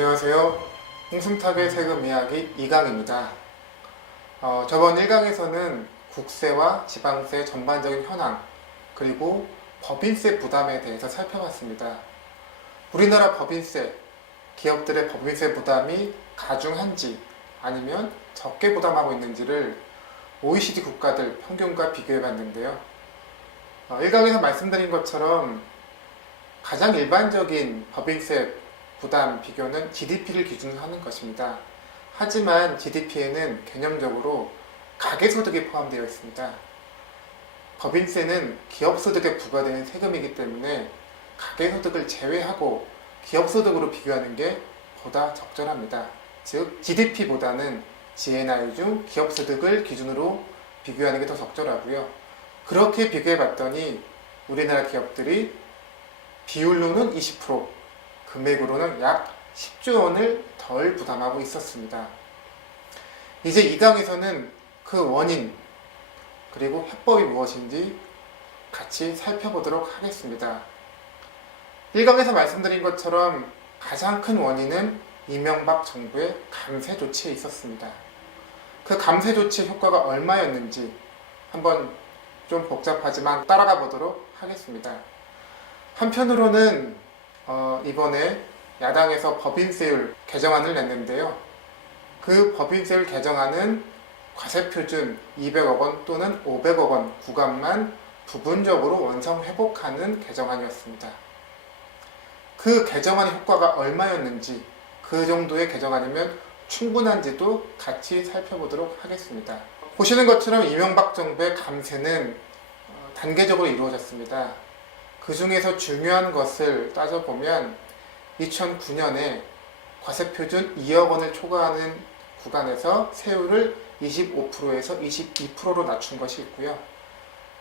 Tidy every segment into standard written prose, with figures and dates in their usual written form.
안녕하세요. 홍승탁의 세금 이야기 2강입니다. 저번 1강에서는 국세와 지방세 전반적인 현황, 그리고 법인세 부담에 대해서 살펴봤습니다. 우리나라 법인세, 기업들의 법인세 부담이 가중한지 아니면 적게 부담하고 있는지를 OECD 국가들 평균과 비교해 봤는데요. 1강에서 말씀드린 것처럼 가장 일반적인 법인세 부담 비교는 GDP를 기준으로 하는 것입니다. 하지만 GDP에는 개념적으로 가계소득이 포함되어 있습니다. 법인세는 기업소득에 부과되는 세금이기 때문에 가계소득을 제외하고 기업소득으로 비교하는 게 보다 적절합니다. 즉 GDP보다는 GNI 중 기업소득을 기준으로 비교하는 게 더 적절하고요. 그렇게 비교해 봤더니 우리나라 기업들이 비율로는 20%, 금액으로는 약 10조 원을 덜 부담하고 있었습니다. 이제 2강에서는 그 원인, 그리고 해법이 무엇인지 같이 살펴보도록 하겠습니다. 1강에서 말씀드린 것처럼 가장 큰 원인은 이명박 정부의 감세 조치에 있었습니다. 그 감세 조치의 효과가 얼마였는지 한번 좀 복잡하지만 따라가 보도록 하겠습니다. 한편으로는 이번에 야당에서 법인세율 개정안을 냈는데요. 그 법인세율 개정안은 과세표준 200억 원 또는 500억 원 구간만 부분적으로 원상 회복하는 개정안이었습니다. 그 개정안의 효과가 얼마였는지, 그 정도의 개정안이면 충분한지도 같이 살펴보도록 하겠습니다. 보시는 것처럼 이명박 정부의 감세는 단계적으로 이루어졌습니다. 그 중에서 중요한 것을 따져보면 2009년에 과세표준 2억 원을 초과하는 구간에서 세율을 25%에서 22%로 낮춘 것이 있고요.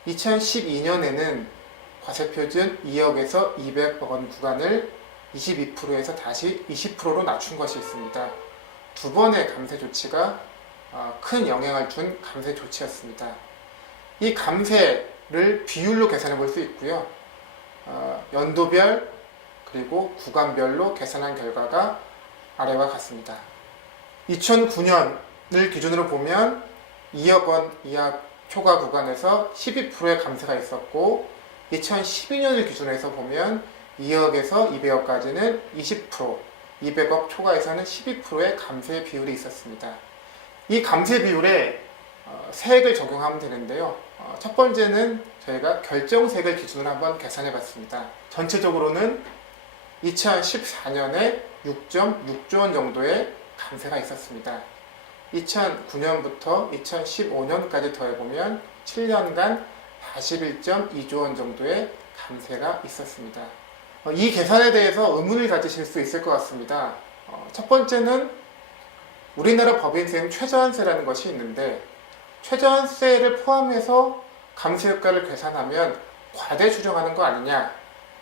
2012년에는 과세표준 2억에서 200억 원 구간을 22%에서 다시 20%로 낮춘 것이 있습니다. 두 번의 감세 조치가 큰 영향을 준 감세 조치였습니다. 이 감세를 비율로 계산해 볼 수 있고요. 연도별 그리고 구간별로 계산한 결과가 아래와 같습니다. 2009년을 기준으로 보면 2억 원 이하 초과 구간에서 12%의 감세가 있었고 2012년을 기준으로 해서 보면 2억에서 200억까지는 20%, 200억 초과에서는 12%의 감세 비율이 있었습니다. 이 감세 비율에 세액을 적용하면 되는데요. 첫 번째는 저희가 결정세액을 기준으로 한번 계산해 봤습니다. 전체적으로는 2014년에 6.6조 원 정도의 감세가 있었습니다. 2009년부터 2015년까지 더해보면 7년간 41.2조 원 정도의 감세가 있었습니다. 이 계산에 대해서 의문을 가지실 수 있을 것 같습니다. 첫 번째는 우리나라 법인세는 최저한세라는 것이 있는데 최저한세를 포함해서 감세 효과를 계산하면 과대 추정하는 거 아니냐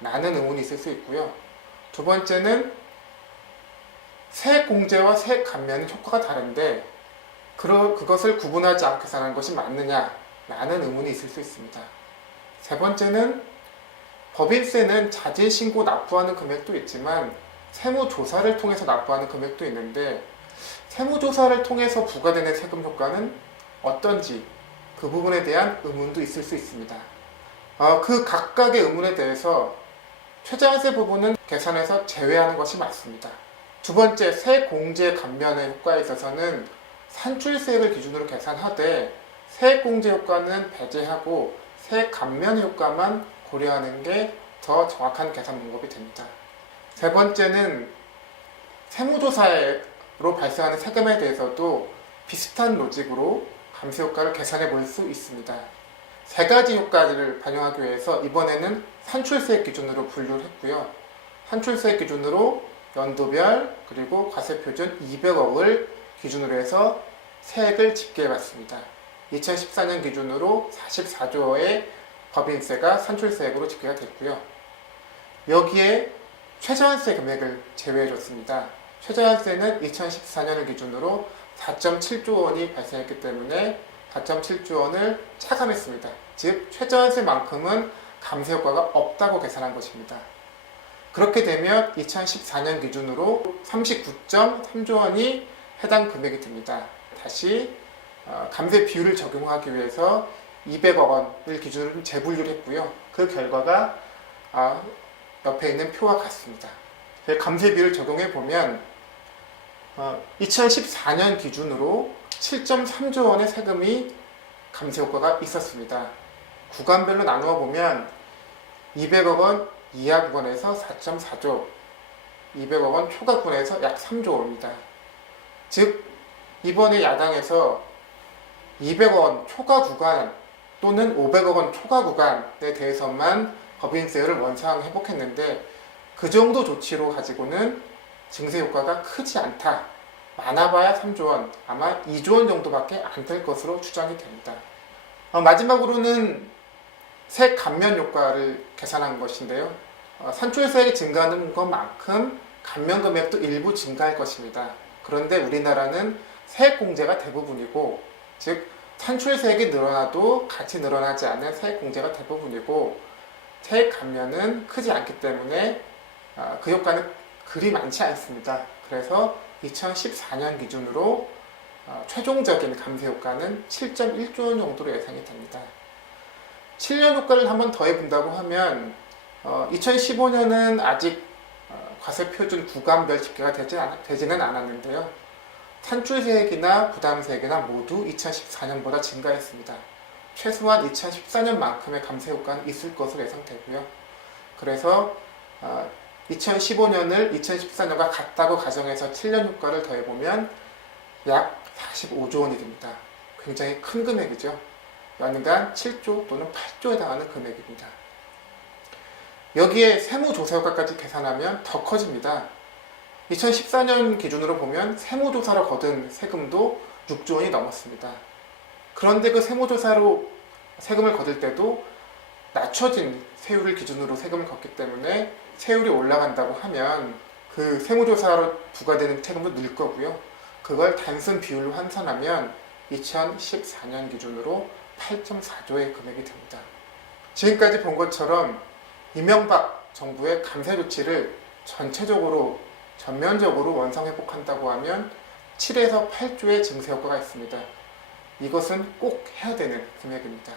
라는 의문이 있을 수 있고요. 두 번째는 세액 공제와 세액 감면은 효과가 다른데 그것을 구분하지 않고 계산하는 것이 맞느냐 라는 의문이 있을 수 있습니다. 세 번째는 법인세는 자진신고 납부하는 금액도 있지만 세무조사를 통해서 납부하는 금액도 있는데 세무조사를 통해서 부과되는 세금 효과는 어떤지 그 부분에 대한 의문도 있을 수 있습니다. 그 각각의 의문에 대해서 최저한세 부분은 계산해서 제외하는 것이 맞습니다. 두 번째, 세액 공제 감면의 효과에 있어서는 산출세액을 기준으로 계산하되 세액 공제 효과는 배제하고 세액 감면 효과만 고려하는 게 더 정확한 계산 방법이 됩니다. 세 번째는 세무조사로 발생하는 세금에 대해서도 비슷한 로직으로 감세 효과를 계산해 볼 수 있습니다. 세 가지 효과를 반영하기 위해서 이번에는 산출세액 기준으로 분류를 했고요. 산출세액 기준으로 연도별 그리고 과세표준 200억을 기준으로 해서 세액을 집계해 봤습니다. 2014년 기준으로 44조의 법인세가 산출세액으로 집계가 됐고요. 여기에 최저한세 금액을 제외해 줬습니다. 최저한세는 2014년을 기준으로 4.7조 원이 발생했기 때문에 4.7조 원을 차감했습니다. 즉 최저한세만큼은 감세 효과가 없다고 계산한 것입니다. 그렇게 되면 2014년 기준으로 39.3조 원이 해당 금액이 됩니다. 다시 감세 비율을 적용하기 위해서 200억 원을 기준으로 재분류를 했고요. 그 결과가 옆에 있는 표와 같습니다. 감세 비율을 적용해 보면 2014년 기준으로 7.3조 원의 세금이 감세 효과가 있었습니다. 구간별로 나누어 보면 200억 원 이하 구간에서 4.4조, 200억 원 초과 구간에서 약 3조 원입니다. 즉 이번에 야당에서 200억 원 초과 구간 또는 500억 원 초과 구간에 대해서만 법인세율을 원상 회복했는데 그 정도 조치로 가지고는 증세 효과가 크지 않다. 많아봐야 3조 원, 아마 2조 원 정도밖에 안 될 것으로 추정이 됩니다. 마지막으로는 세액 감면 효과를 계산한 것인데요. 산출세액이 증가하는 것만큼 감면 금액도 일부 증가할 것입니다. 그런데 우리나라는 세액 공제가 대부분이고, 즉 산출세액이 늘어나도 같이 늘어나지 않는 세액 공제가 대부분이고, 세액 감면은 크지 않기 때문에 그 효과는 그리 많지 않습니다. 그래서 2014년 기준으로 최종적인 감세 효과는 7.1조 원 정도로 예상이 됩니다. 7년 효과를 한번 더해본다고 하면 2015년은 아직 과세표준 구간별 집계가 되지는 않았는데요. 산출세액이나 부담세액이나 모두 2014년보다 증가했습니다. 최소한 2014년만큼의 감세 효과는 있을 것으로 예상되고요. 그래서 2015년을 2014년과 같다고 가정해서 7년 효과를 더해보면 약 45조 원이 됩니다. 굉장히 큰 금액이죠. 연간 7조 또는 8조에 해당하는 금액입니다. 여기에 세무조사 효과까지 계산하면 더 커집니다. 2014년 기준으로 보면 세무조사로 거둔 세금도 6조 원이 넘었습니다. 그런데 그 세무조사로 세금을 거둘 때도 낮춰진 세율을 기준으로 세금을 걷기 때문에 세율이 올라간다고 하면 그 세무조사로 부과되는 세금도 늘 거고요. 그걸 단순 비율로 환산하면 2014년 기준으로 8.4조의 금액이 됩니다. 지금까지 본 것처럼 이명박 정부의 감세 조치를 전체적으로 전면적으로 원상 회복한다고 하면 7에서 8조의 증세 효과가 있습니다. 이것은 꼭 해야 되는 금액입니다.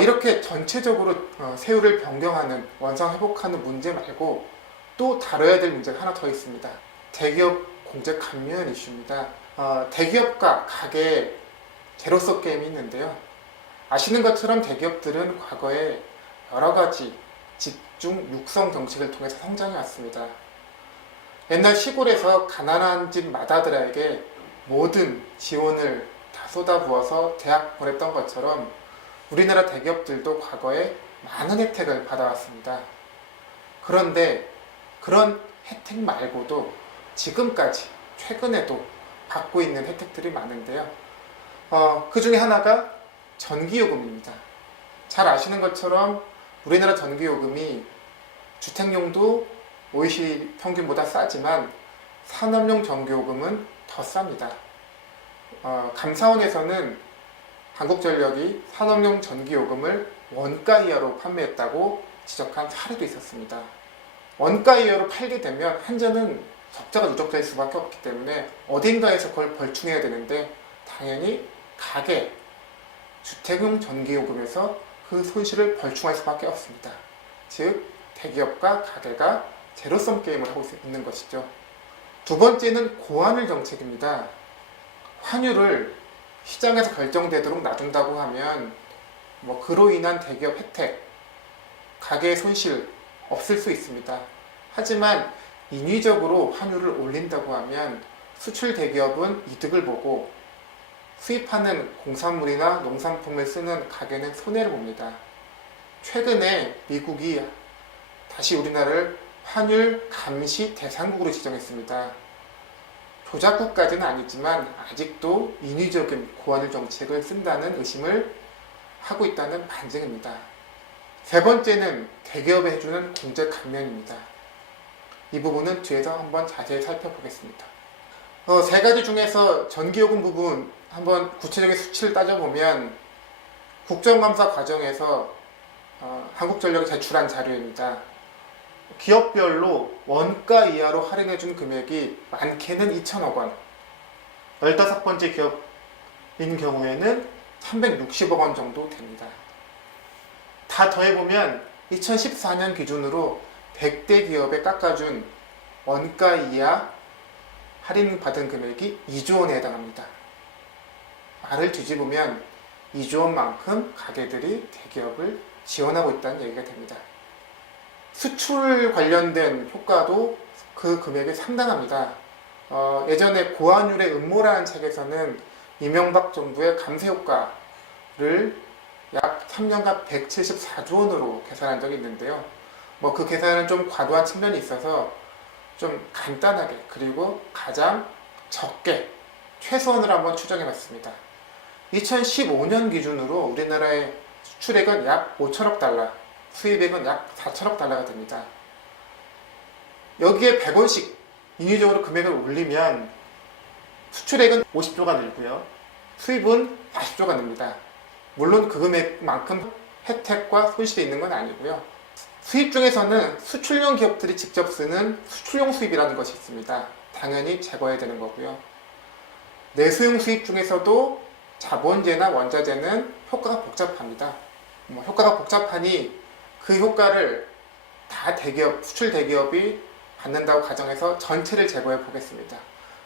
이렇게 전체적으로 세율을 변경하는 원상 회복하는 문제 말고 또 다뤄야 될 문제가 하나 더 있습니다. 대기업 공제 감면 이슈입니다. 대기업과 가계 제로섬 게임이 있는데요. 아시는 것처럼 대기업들은 과거에 여러 가지 집중 육성 정책을 통해서 성장해 왔습니다. 옛날 시골에서 가난한 집 맏아들에게 모든 지원을 다 쏟아부어서 대학 보냈던 것처럼 우리나라 대기업들도 과거에 많은 혜택을 받아왔습니다. 그런데 그런 혜택 말고도 지금까지 최근에도 받고 있는 혜택들이 많은데요. 그 중에 하나가 전기요금입니다. 잘 아시는 것처럼 우리나라 전기요금이 주택용도 OECD 평균보다 싸지만 산업용 전기요금은 더 쌉니다. 감사원에서는 한국전력이 산업용 전기요금을 원가 이하로 판매했다고 지적한 사례도 있었습니다. 원가 이하로 팔게 되면 한전은 적자가 누적될 수밖에 없기 때문에 어딘가에서 그걸 벌충해야 되는데 당연히 가계, 주택용 전기요금에서 그 손실을 벌충할 수밖에 없습니다. 즉 대기업과 가계가 제로섬 게임을 하고 있는 것이죠. 두 번째는 고환율 정책입니다. 환율을 시장에서 결정되도록 놔둔다고 하면 그로 인한 대기업 혜택, 가계의 손실 없을 수 있습니다. 하지만 인위적으로 환율을 올린다고 하면 수출 대기업은 이득을 보고 수입하는 공산물이나 농산품을 쓰는 가게는 손해를 봅니다. 최근에 미국이 다시 우리나라를 환율 감시 대상국으로 지정했습니다. 조작국까지는 아니지만 아직도 인위적인 고환율 정책을 쓴다는 의심을 하고 있다는 반증입니다. 세 번째는 대기업에 해주는 공제 감면입니다. 이 부분은 뒤에서 한번 자세히 살펴보겠습니다. 세 가지 중에서 전기요금 부분 한번 구체적인 수치를 따져보면 국정감사 과정에서 한국전력이 제출한 자료입니다. 기업별로 원가 이하로 할인해준 금액이 많게는 2천억 원, 15번째 기업인 경우에는 360억 원 정도 됩니다. 다 더해보면 2014년 기준으로 100대 기업에 깎아준 원가 이하 할인받은 금액이 2조 원에 해당합니다. 말을 뒤집으면 2조 원만큼 가게들이 대기업을 지원하고 있다는 얘기가 됩니다. 수출 관련된 효과도 그 금액이 상당합니다. 예전에 고환율의 음모라는 책에서는 이명박 정부의 감세 효과를 약 3년간 174조 원으로 계산한 적이 있는데요. 그 계산은 좀 과도한 측면이 있어서 좀 간단하게 그리고 가장 적게 최소한으로 한번 추정해 봤습니다. 2015년 기준으로 우리나라의 수출액은 약 5천억 달러, 수입액은 약 4천억 달러가 됩니다. 여기에 100원씩 인위적으로 금액을 올리면 수출액은 50조가 늘고요. 수입은 40조가 납니다. 물론 그 금액만큼 혜택과 손실이 있는 건 아니고요. 수입 중에서는 수출용 기업들이 직접 쓰는 수출용 수입이라는 것이 있습니다. 당연히 제거해야 되는 거고요. 내수용 수입 중에서도 자본재나 원자재는 효과가 복잡합니다. 효과가 복잡하니 그 효과를 다 대기업, 수출 대기업이 받는다고 가정해서 전체를 제거해 보겠습니다.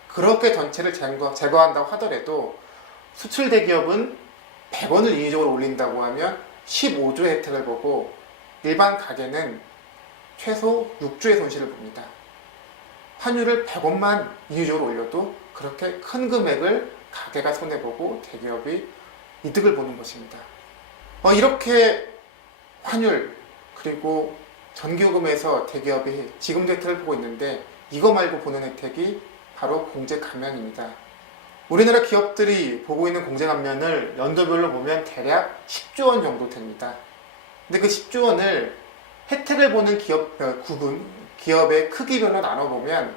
그렇게 전체를 제거한다고 하더라도 수출 대기업은 100원을 인위적으로 올린다고 하면 15조의 혜택을 보고 일반 가게는 최소 6조의 손실을 봅니다. 환율을 100원만 인위적으로 올려도 그렇게 큰 금액을 가게가 손해보고 대기업이 이득을 보는 것입니다. 이렇게 환율 그리고 전기요금에서 대기업이 지금도 혜택을 보고 있는데 이거 말고 보는 혜택이 바로 공제 감면입니다. 우리나라 기업들이 보고 있는 공제 감면을 연도별로 보면 대략 10조 원 정도 됩니다. 근데 그 10조 원을 혜택을 보는 기업의 크기별로 나눠보면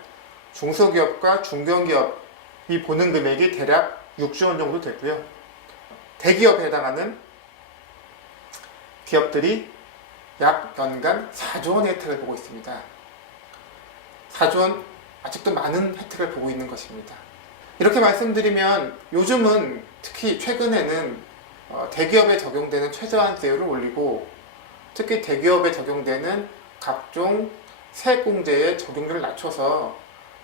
중소기업과 중견기업이 보는 금액이 대략 6조 원 정도 되고요. 대기업에 해당하는 기업들이 약 연간 4조 원의 혜택을 보고 있습니다. 4조 원 아직도 많은 혜택을 보고 있는 것입니다. 이렇게 말씀드리면 요즘은 특히 최근에는 대기업에 적용되는 최저한세율을 올리고 특히 대기업에 적용되는 각종 세액공제의 적용률을 낮춰서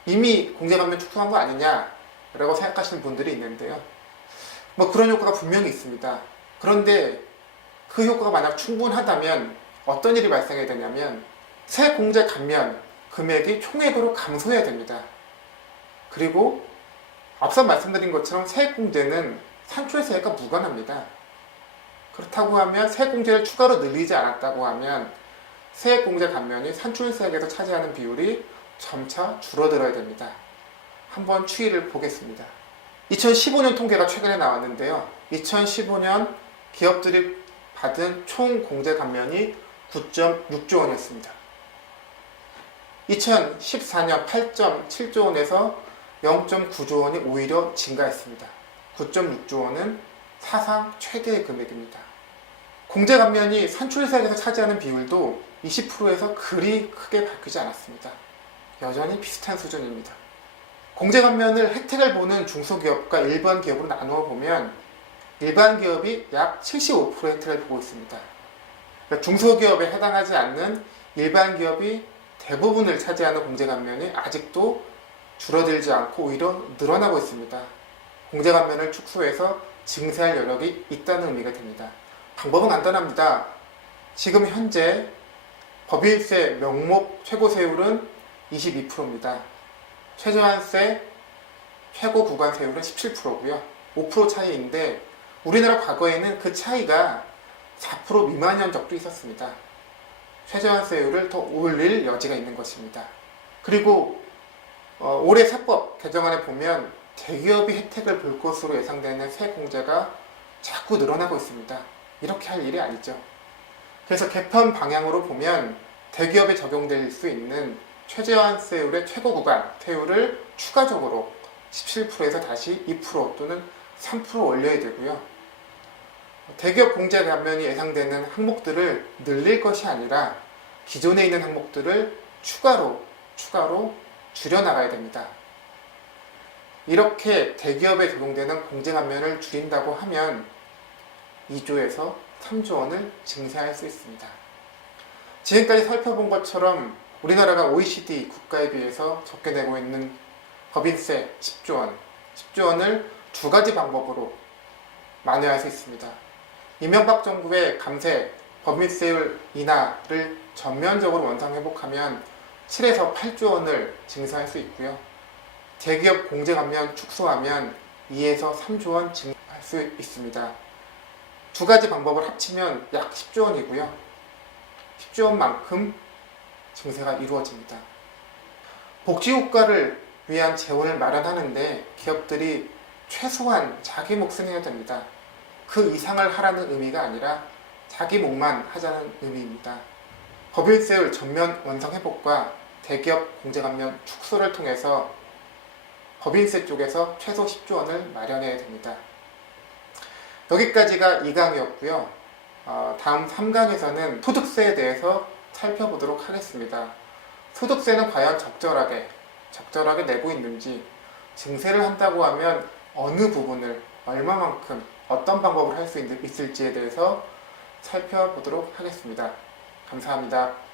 이미 공제감면 축소한 거 아니냐라고 생각하시는 분들이 있는데요. 그런 효과가 분명히 있습니다. 그런데 그 효과가 만약 충분하다면 어떤 일이 발생해야 되냐면 세액공제 감면 금액이 총액으로 감소해야 됩니다. 그리고 앞서 말씀드린 것처럼 세액공제는 산출세액과 무관합니다. 그렇다고 하면 세액공제를 추가로 늘리지 않았다고 하면 세액공제 감면이 산출세액에서 차지하는 비율이 점차 줄어들어야 됩니다. 한번 추이를 보겠습니다. 2015년 통계가 최근에 나왔는데요. 2015년 기업들이 받은 총 공제 감면이 9.6조 원이었습니다. 2014년 8.7조 원에서 0.9조 원이 오히려 증가했습니다. 9.6조 원은 사상 최대의 금액입니다. 공제 감면이 산출세액에서 차지하는 비율도 20%에서 그리 크게 바뀌지 않았습니다. 여전히 비슷한 수준입니다. 공제 감면을 혜택을 보는 중소기업과 일반 기업으로 나누어 보면 일반 기업이 약 75% 혜택을 보고 있습니다. 그러니까 중소기업에 해당하지 않는 일반 기업이 대부분을 차지하는 공제 감면이 아직도 줄어들지 않고 오히려 늘어나고 있습니다. 공제 감면을 축소해서 증세할 여력이 있다는 의미가 됩니다. 방법은 간단합니다. 지금 현재 법인세 명목 최고세율은 22%입니다. 최저한세 최고 구간세율은 17%고요. 5% 차이인데 우리나라 과거에는 그 차이가 4% 미만이었던 적도 있었습니다. 최저한세율을 더 올릴 여지가 있는 것입니다. 그리고 올해 세법 개정안에 보면 대기업이 혜택을 볼 것으로 예상되는 세액공제가 자꾸 늘어나고 있습니다. 이렇게 할 일이 아니죠. 그래서 개편 방향으로 보면 대기업에 적용될 수 있는 최저한세율의 최고 구간 세율을 추가적으로 17%에서 다시 2% 또는 3% 올려야 되고요. 대기업 공제 감면이 예상되는 항목들을 늘릴 것이 아니라 기존에 있는 항목들을 추가로 줄여나가야 됩니다. 이렇게 대기업에 적용되는 공제감면을 줄인다고 하면 2조에서 3조 원을 증세할 수 있습니다. 지금까지 살펴본 것처럼 우리나라가 OECD 국가에 비해서 적게 내고 있는 법인세 10조 원을 두 가지 방법으로 만회할 수 있습니다. 이명박 정부의 감세, 법인세율 인하를 전면적으로 원상회복하면 7에서 8조 원을 증세할 수 있고요. 대기업 공제 감면 축소하면 2에서 3조 원 증세할 수 있습니다. 두 가지 방법을 합치면 약 10조 원이고요. 10조 원만큼 증세가 이루어집니다. 복지국가를 위한 재원을 마련하는데 기업들이 최소한 자기 몫은 해야 됩니다. 그 이상을 하라는 의미가 아니라 자기 몫만 하자는 의미입니다. 법인세율 전면 원상 회복과 대기업 공제 감면 축소를 통해서 법인세 쪽에서 최소 10조 원을 마련해야 됩니다. 여기까지가 2강이었고요. 다음 3강에서는 소득세에 대해서 살펴보도록 하겠습니다. 소득세는 과연 적절하게 내고 있는지, 증세를 한다고 하면 어느 부분을 얼마만큼 어떤 방법을 할 수 있을지에 대해서 살펴보도록 하겠습니다. 감사합니다.